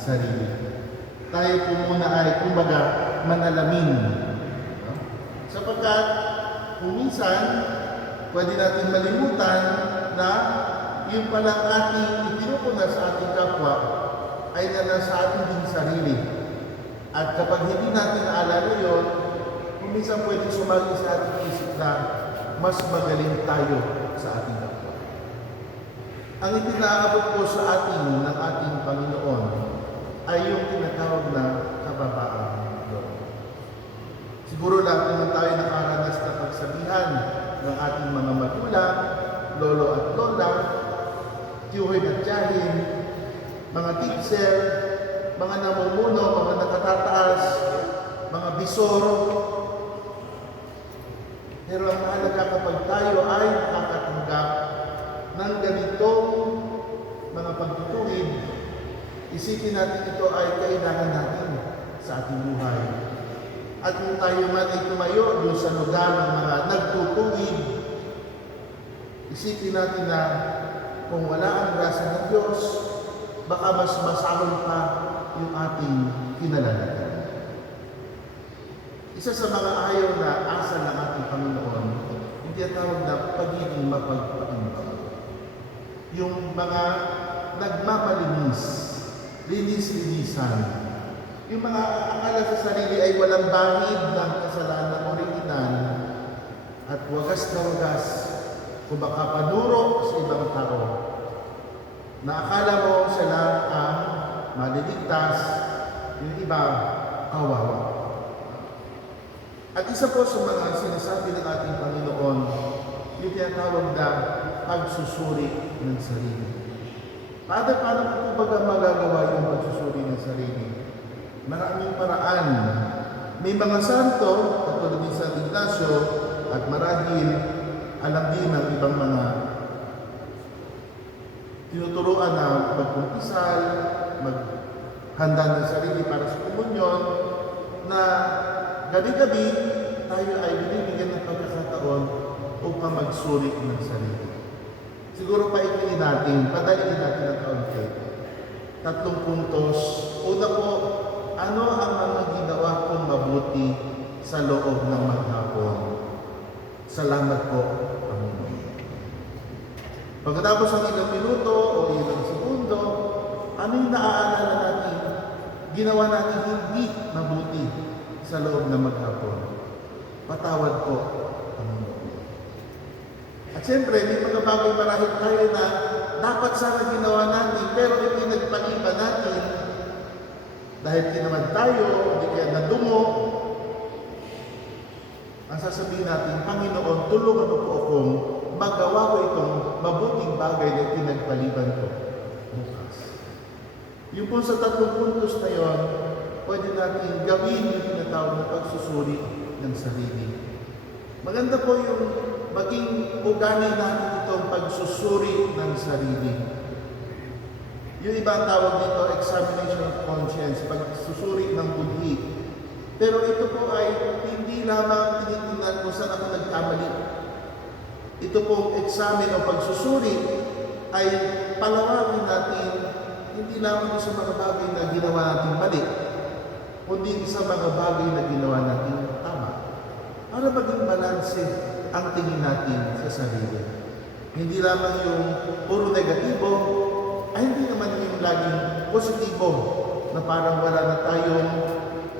sarili. Tayo po muna ay, kumbaga, manalamin. No? Sapagkat, kung minsan, pwede natin malimutan na yung palang ating itinupuna sa ating kapwa ay nasa ating din sarili. At kapag hindi natin naalala yun, kung minsan pwede sumagi sa ating isip na mas magaling tayo sa ating kapwa. Ang itinaabot po sa atin ng ating Panginoon ay yung tinatawag na kababaan doon. Siguro lahat naman tayo nakaranas na pagsabihan ng ating mga magulang, lolo at lola, tiyuhin at tiyahin, mga teacher, mga namumuno, mga nakatataas, mga bisor. Pero ang mahalaga kapag tayo ay nakakatanggap ng ganitong mga pagtutuwid, isipin natin ito ay kailangan natin sa ating buhay. At kung tayo man ay tumayo doon sa lugar ng mga nagtutuwid, isipin natin na kung wala ang grasya ng Diyos, baka mas masahol pa yung ating kinalalagan. Isa sa mga ayaw na asal ng ating Panginoon, hindi ang tawag na pagiging mapagpakumbaba. Yung mga nagmamalinis, linis-linisan. Yung mga akala sa sarili ay walang bahid ng kasalanan original at wagas na wagas kung baka panuro sa ibang tao. Na akala mo sila ang maliligtas, yung iba kawawa. At isa po sa mga sinasabi ng ating Panginoon, yung tinatawag na pagsusuri ng sarili. Paano po baga magagawa yung pagsusuri ng sarili? Maraming paraan. May mga santo, katulad ni San Ignacio, at marahil alam din ng ibang mga tinuturuan na magkumpisal, maghanda ng sarili para sa komunyon, na gabi-gabi tayo ay binibigyan ng pagkakataon upang magsuri ng sarili. Siguro paikliin natin, padaliin natin ang kaunti. 3 puntos. Una po, ano ang mga ginawa kong mabuti sa loob ng maghapon? Salamat po, Panginoon. Pagkatapos ng ilang minuto o ilang segundo, ano yung naaalala natin? Ginawa natin hindi mabuti sa loob ng maghapon. Patawad po, Panginoon. At siyempre, may mga bagay marahil tayo na dapat sana ginawa natin, pero ipinagpaliban natin dahil tinamad tayo, hindi kaya nadungo. Ang sasabihin natin, Panginoon, tulungan mo po akong magawa ko itong mabuting bagay na pinagpaliban ko bukas. Yung po sa 3 puntos na yon, pwede natin gawin yung tinatawag na pagsusuri ng sarili. Maganda po yung maging ugali natin itong pagsusuri ng sarili. Yung ibang tawag dito, examination of conscience, pagsusuri ng budhi. Pero ito po ay hindi lamang tinitingnan kung saan ako nagkamali. Ito pong examen o pagsusuri ay palawagin natin hindi lamang sa mga bagay na ginawa natin mali, kundi sa mga bagay na ginawa natin tama. Para maging balanse ang tingin natin sa sarili. Hindi lamang yung puro negatibo, ay hindi naman yung laging positibo na parang wala na tayong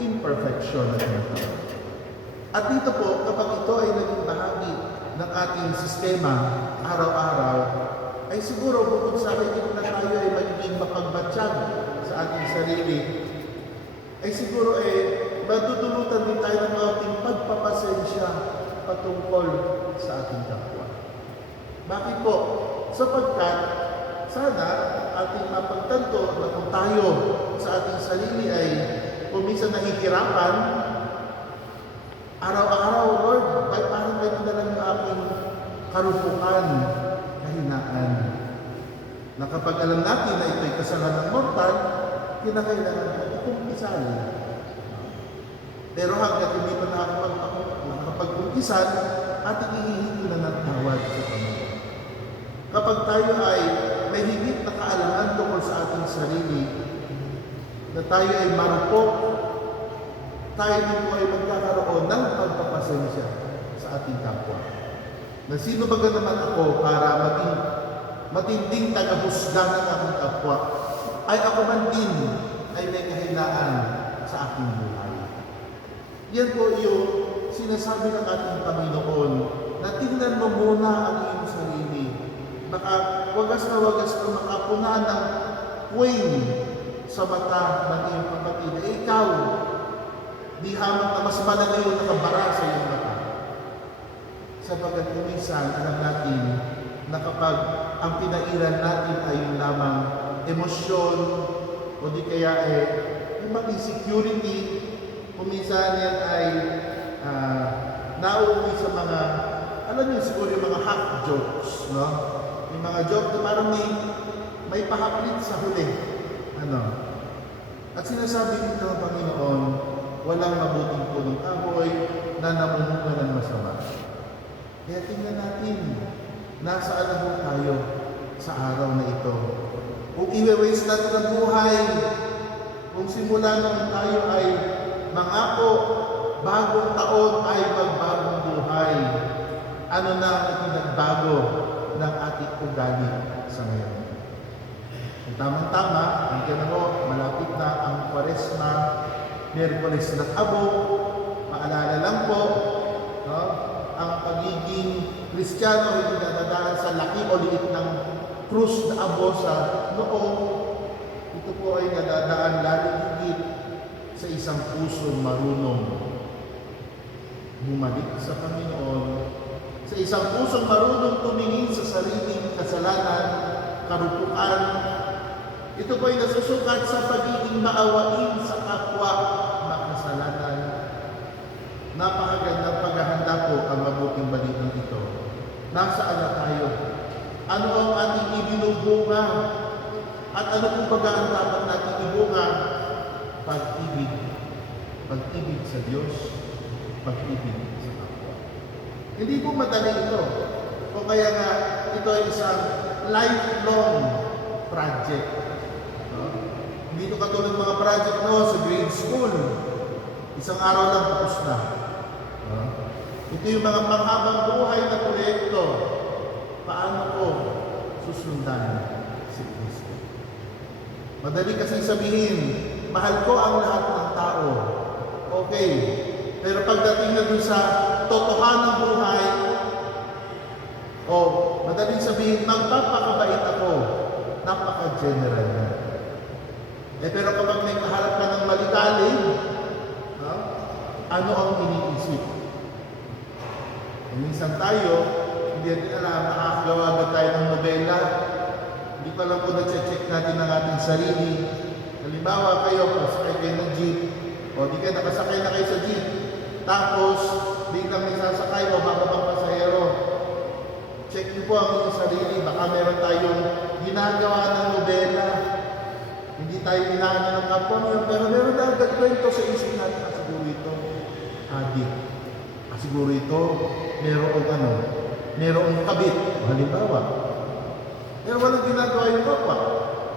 imperfection na tinatawag. At dito po, kapag ito ay naging bahagi ng ating sistema araw-araw, ay siguro bukod sa akin na tayo ay magiging mapagbatsyag sa ating sarili, ay siguro madudulutan din tayo ng ating pagpapasensya patungkol sa ating kapwa. Bakit po? Sapagkat sana ating mapagtanto na kung tayo sa ating sarili ay kung minsan nahihirapan, araw-araw, Lord, parang ganun na lang yung aking karupukan, kahinaan. Na kapag alam natin na ito'y kasalanan mortal, kinakailangan natin kumpisal. Pero hanggat hindi pa nakakapag-kumpisal, ating hihingi na ng tawad sa Panginoon. Kapag tayo ay may higit na kaalaman tungkol sa ating sarili, na tayo ay marupok, tayo din po ay magkakaroon ng pagpapasensya sa ating kapwa. Na sino ba naman ako para maging matinding tagahusga ng aking kapwa, ay ako man din ay may kahinaan sa aking buhay. Yan po yung sinasabi ng ating Panginoon, na tingnan mo muna ang iyong sarili. Baka wagas na makapuna ng puwing sa mata ng iyong kapatid. Ikaw, di hamang na mas malaki yung nakabara sa iyong mata. Sapagat minsan, alam natin na kapag ang pinairan natin ay yung lamang emosyon o di kaya yung mga insecurity, kuminsan yan ay nauwi sa mga, alam niyo siguro yung mga half jokes, no? Yung mga joke na parang may pahaplit sa huli. At sinasabi dito ng Panginoon, walang mabuting punong kahoy na namunga ng masama. Kaya tingnan natin, nasaan na po tayo sa araw na ito. Kung i-waste natin ang buhay, kung simula nung tayo ay mangako, bagong taon ay magbagong buhay. Ano na ang pinagbago ng ating ugali sa ngayon? Ang tamang-tama, hindi na po, malapit na ang Kwaresma, Miyerkules ng Abo, paalala lang po, no? Ang pagiging Kristiyano hindi nadadaan sa laki o liit ng krus na abo sa noo. Ito po ay nadadaan lalong higit sa isang puso marunong bumalik sa Panginoon, sa isang pusong marunong tumingin sa sariling kasalanan, karupukan. Ito po ay nasusukat sa pagiging maawain sa kapwa makasalanan. Napakagandang paghahanda po ang mabuting balitang ito. Nasaan na tayo? Ano ang ating ibinubunga? At ano po ba ang dapat natin ibunga? Pag-ibig. Pag-ibig sa Diyos. Pag-ibig sa kapwa. Hindi po madali ito. O kaya nga, ito ay isang lifelong project. Hindi ito katulad mga project sa grade school. Isang araw lang tapos na. Ito yung mga panghabang buhay na proyekto. Paano ko susundan si Kristo? Madali kasi sabihin, mahal ko ang lahat ng tao. Okay. Pero pagdating na dun sa totohanang buhay, madaling sabihin, magpapakabait ako. Napaka-general na. Pero kapag may kaharap ka ng maligalig, ano ang iniisip? Minsan tayo, hindi natin alam, nakakagawa ba tayo ng nobela? Hindi pa lang po na-check natin ang ating sarili. Halimbawa kayo, pasakay kayo ng jeep, o di kayo nakasakay na kayo sa jeep, tapos biglang may sasakay o bababang pasahero. Check niyo po ang inyong sarili, baka meron tayong ginagawa ng nobela. Hindi tayo inaano ng kapwa niyo, pero meron na agad kwento sa isip natin, siguro ito, adik. Siguro ito, merong kabit, halimbawa. Pero walang ginagawa yung kapwa.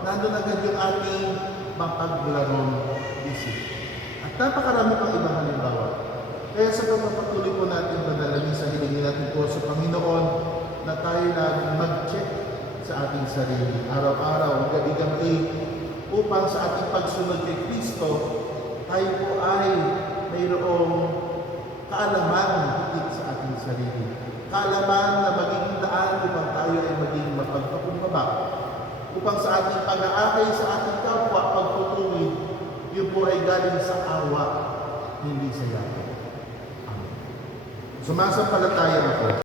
Nandun agad yung ating mapaglarong isip. At napakarami pang ibang halimbawa. Kaya sa pagpapatuloy po natin, panalangin sa hilingin natin po sa Panginoon, na tayo laging mag-check sa ating sarili, araw-araw, gabi-gabi, upang sa ating pagsunod kay Kristo, tayo po ay mayroong kaalaman higit sa ating sarili. Kaalaman na magiging daan upang tayo ay maging mapagpakumbaba. Upang sa ating pag-aakay sa ating kapwa, pagtutuwid, yun po ay galing sa awa, hindi sa yakin. Amen. Sumasampalataya ako